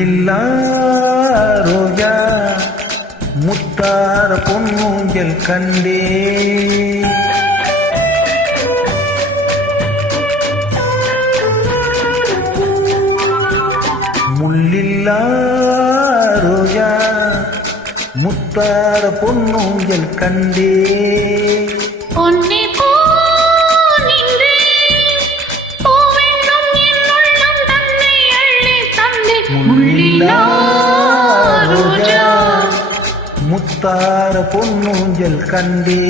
முள்ளில்லா ரோஜா முத்தார பொன்னூஞ்சல் கண்டே முள்ளில்லா ரோஜா முத்தார பொன்னூஞ்சல் கண்டே முள்ளில்லா ரோஜா முத்தார பொன்னூஞ்சல் கண்டே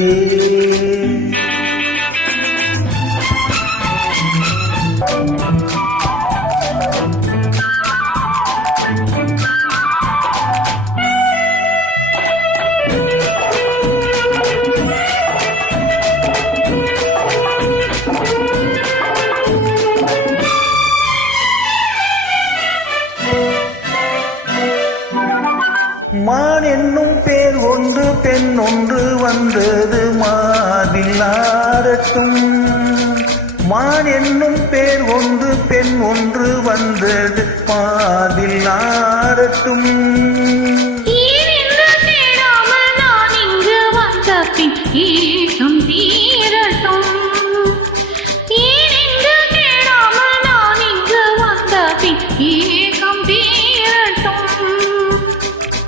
மான் என்னும் பேர் ஒன்று பெண் ஒன்று வந்தது மார்பில் ஆடட்டும் மான் என்னும் பேர் ஒன்று பெண் ஒன்று வந்தது மார்பில் ஆடட்டும்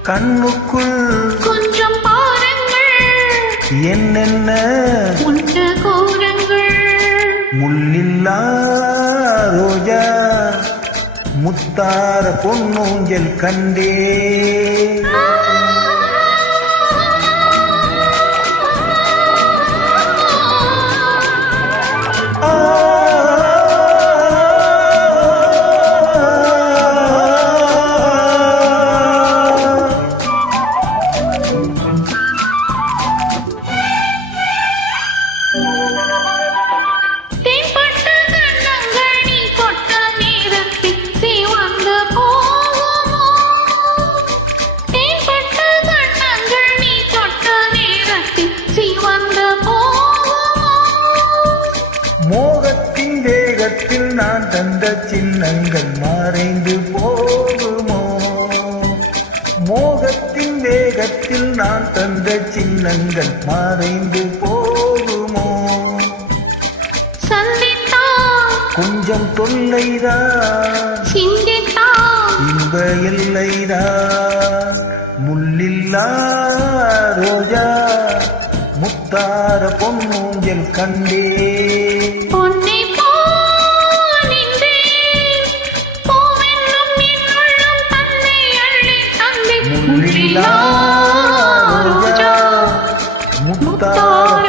கண்ணுக்குள் கொஞ்சம் பாருங்கள் என்னென்ன உண்டு கூறுங்கள் முள்ளில்லா ரோஜா முத்தார பொன்னூஞ்சல் கண்டே மோகத்தின் வேகத்தில் நான் தந்த சின்னங்கள் மறைந்து போகுமோ மோகத்தின் வேகத்தில் நான் தந்த சின்னங்கள் மறைந்து போகுமோ கொஞ்சம் தொல்லைதான் இன்ப எல்லைதான் முள்ளில்லா ரோஜா முத்தார பொன்னூஞ்சல் கண்டே முள்ளில்லா ரோஜா முத்தார